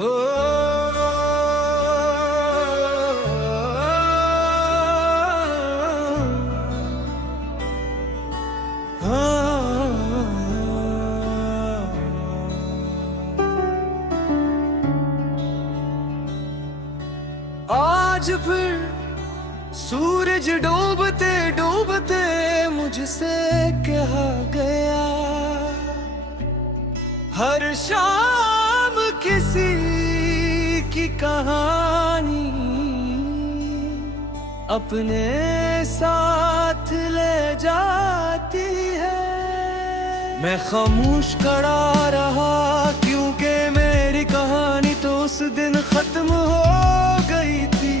आज फिर सूरज डूबते डूबते मुझसे कहा गया, हर शाम किसी की कहानी अपने साथ ले जाती है। मैं खामोश खड़ा रहा क्योंकि मेरी कहानी तो उस दिन खत्म हो गई थी,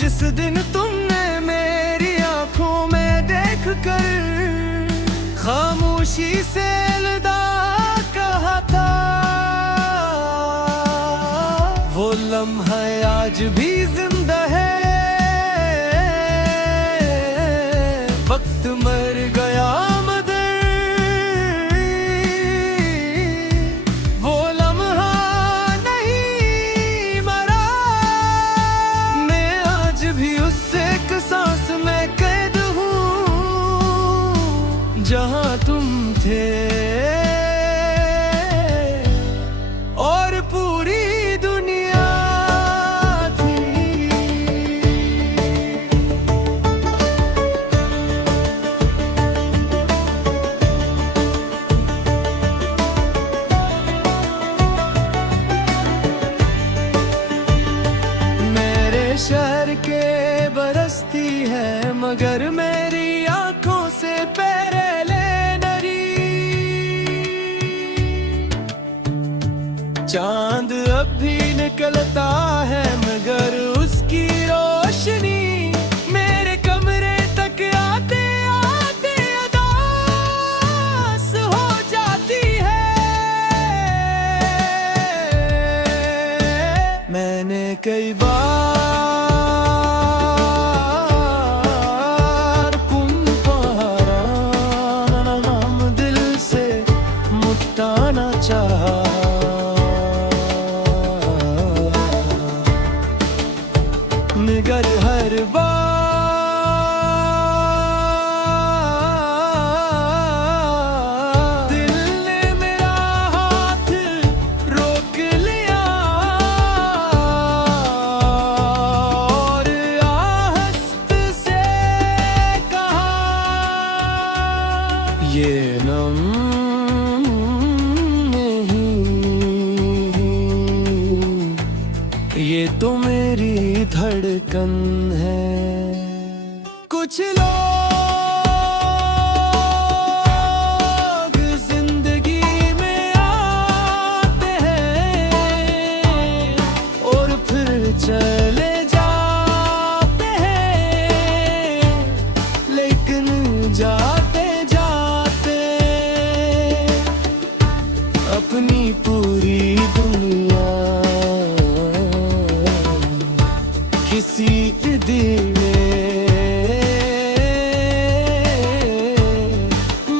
जिस दिन तुमने मेरी आंखों में देखकर खामोशी से अलविदा कहा था। वो लम्हा आज भी जिंदा है, वक्त मर गया मगर वो लम्हा नहीं मरा। मैं आज भी उस एक सांस में कैद हूँ जहाँ तुम थे, और पूरी दुनिया थी। मेरे शहर के बरसती है मगर मेरी आंखों से पहले नरी। चांद अब भी निकलता है मगर उसकी रोशनी मेरे कमरे तक आते आते अदास हो जाती है। मैंने कई बार तुम्हारा नाम दिल से मिटाना चाहा, मगर हर बार दिल ने मेरा हाथ रोक लिया और आहस्त से कहा, ये नम नहीं, ये तो मेरी धड़कन है। कुछ लोग जिंदगी में आते हैं और फिर चले जाते हैं, लेकिन जाते जाते अपनी पूरी दुनिया किसी दिल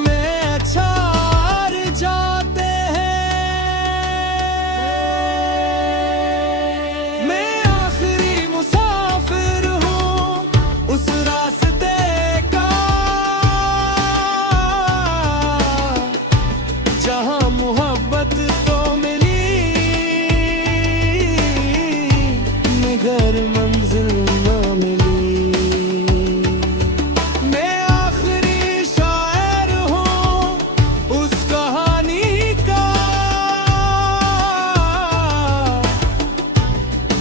में छार जाते हैं। मैं आखिरी मुसाफिर हूँ उस रास्ते का जहाँ मोहब्बत तो मिली मगर मंजिल न मिली। मैं आखिरी शायर हूँ उस कहानी का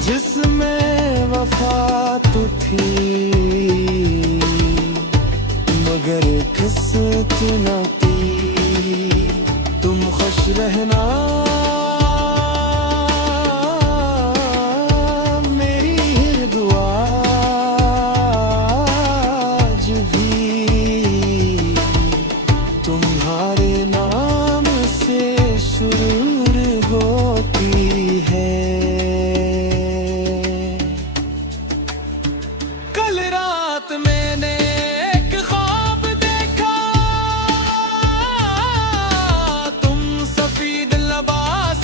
जिसमें वफा तो थी मगर किस्मत न थी। तुम खुश रहना तुम्हारे नाम से शुरू होती है। कल रात मैंने एक ख्वाब देखा, तुम सफेद लिबास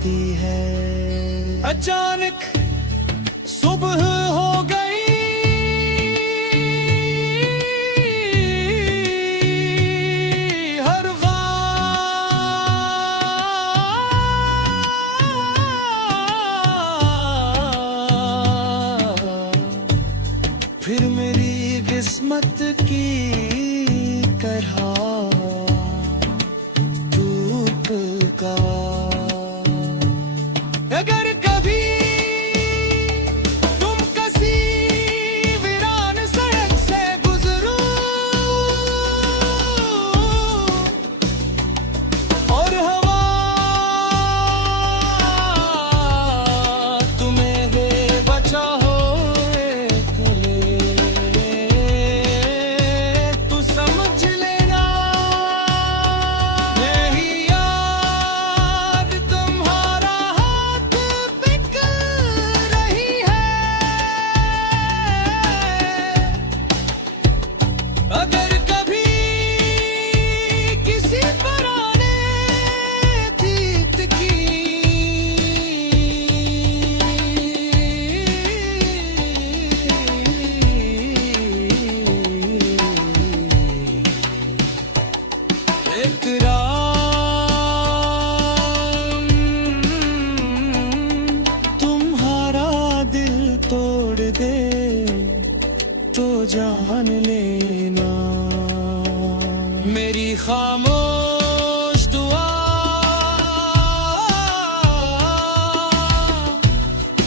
जाती है। अचानक सुबह हो गई, हर फिर मेरी किस्मत की तरह टूट का। अगर कभी तुम किसी वीरान सड़क से गुजरो और हवा तुम्हें दे बचा हो अगर कभी किसी पुराने गीत की तुम्हारा दिल तोड़ दे तो जान लेना। मेरी खामोश दुआ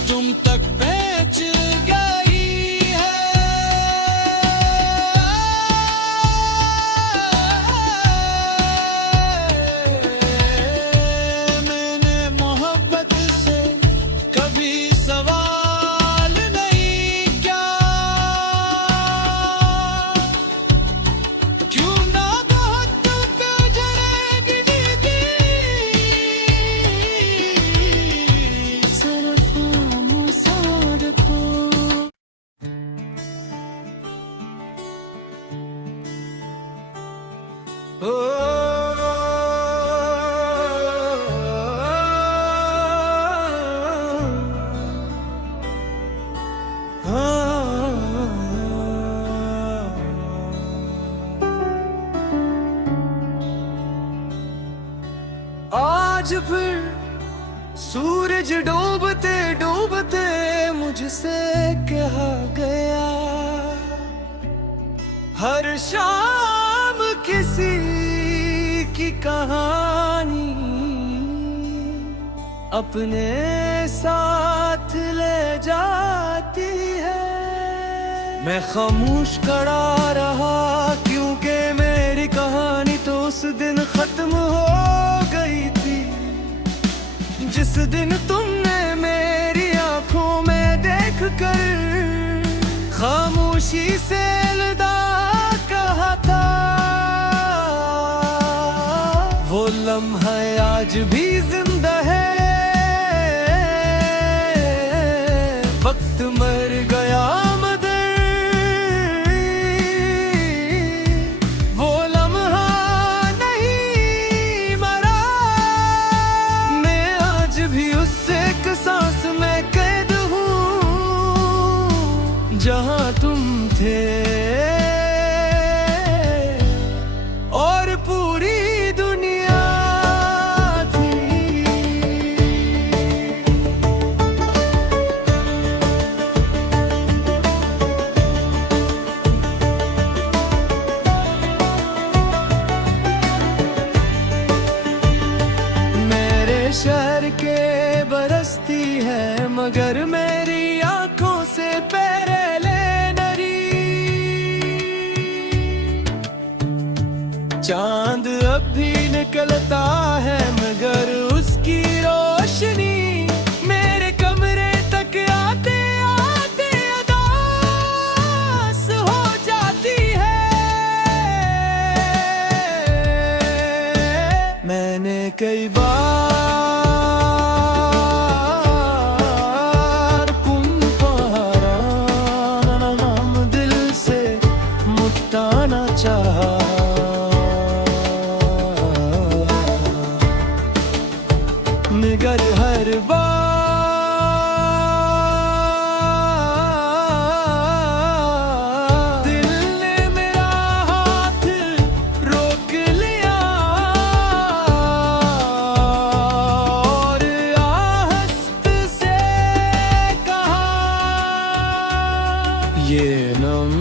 तुम तक पहुंच गई है। मैंने मोहब्बत से कभी सवाल नहीं किया, क्यों ना बहुत पे जलेगी सिर्फ मुसार को। आज फिर सूरज डूबते डूबते मुझसे कहा गया, हर शाम किसी की कहानी अपने साथ ले जाती है। मैं खामोश खड़ा रहा क्योंकि मेरी कहानी तो उस दिन खत्म हो गई थी जिस दिन तुमने मेरी आंखों में देख कर खामोशी से अलविदा कहा था। वो लम्हा आज भी जिंदा है, वक्त मर गया मगर वो लम्हा नहीं मरा। मैं आज भी उससे एक सांस में कैद हूँ जहाँ तुम थे और पूरी दुनिया थी। मेरे शहर के बरसती है मगर मेरी आंखों से पैरे ले ये नम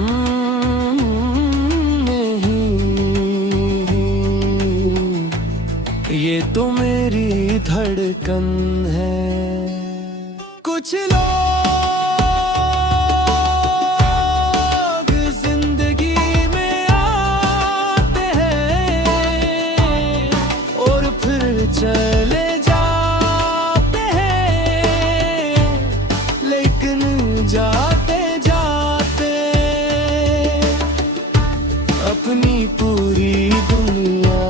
नहीं, ये तो मेरी धड़कन है। कुछ लोग जिंदगी में आते हैं और फिर चले जाते हैं, लेकिन जाते जाते अपनी पूरी दुनिया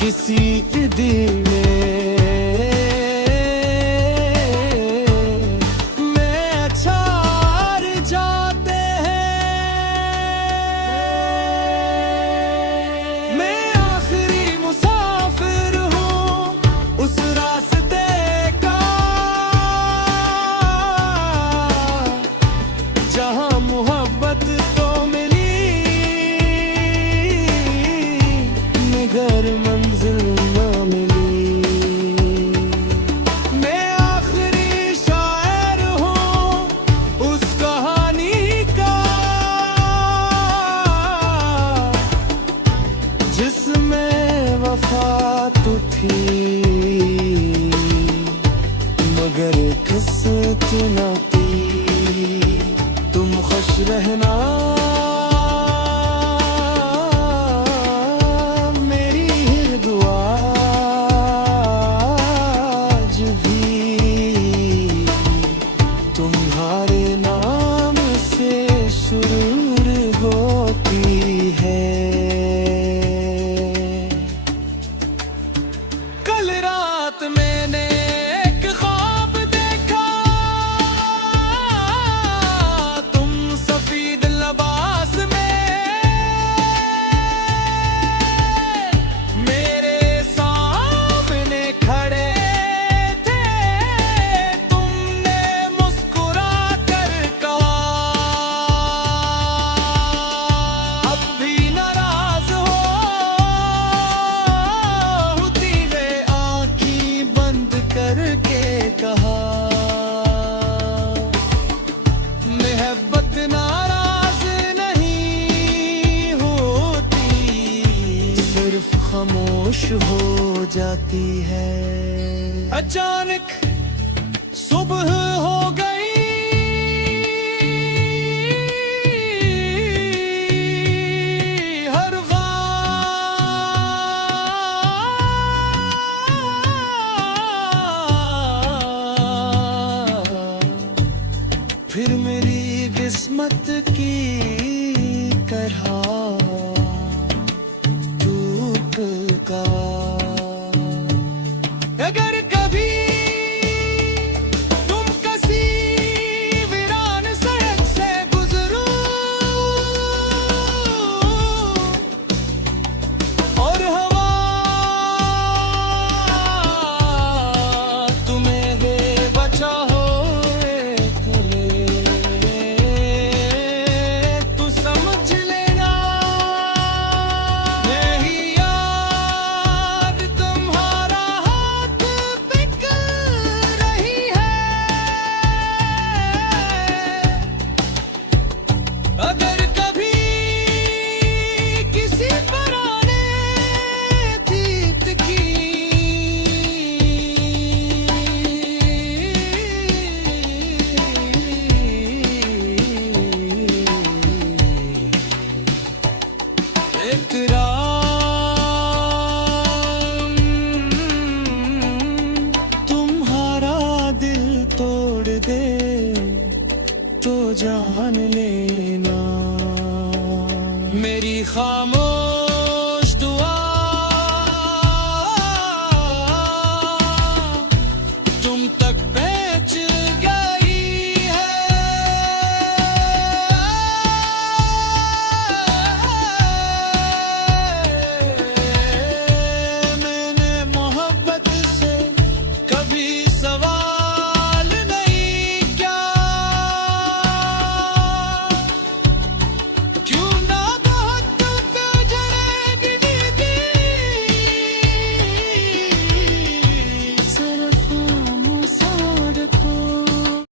किसी के दिल में छार जाते हैं। मैं आखिरी मुसाफिर हूँ उस रास्ते का, जहाँ मोहब्बत तो मिली मगर मंजिल न मिली। मैं आखिरी शायर हूँ उस कहानी का, जिसमें वफा तो थी मगर किस्मत न थी। तुम खुश रहना मेरी दुआ आज भी तुम्हारे नाम से शुरू होती है। कल रात मैंने एक ख्वाब देखा, तुम सफेद लिबास में मेरे सामने खड़े थे। तुमने मुस्कुरा कर कहा, अब भी नाराज होती है, आँखें बंद करके कहा। मोहब्बत नाराज नहीं होती, सिर्फ खामोश हो जाती है। अचानक सुबह हो गई, हर फिर मेरी किस्मत की तरह टूट का। अगर कभी तुम किसी वीरान सड़क से गुजरो और हवा तुम्हें बेवजह हो अगर कभी किसी पुराने गीत की एहतराम तुम्हारा दिल तोड़ दे तो जान ले।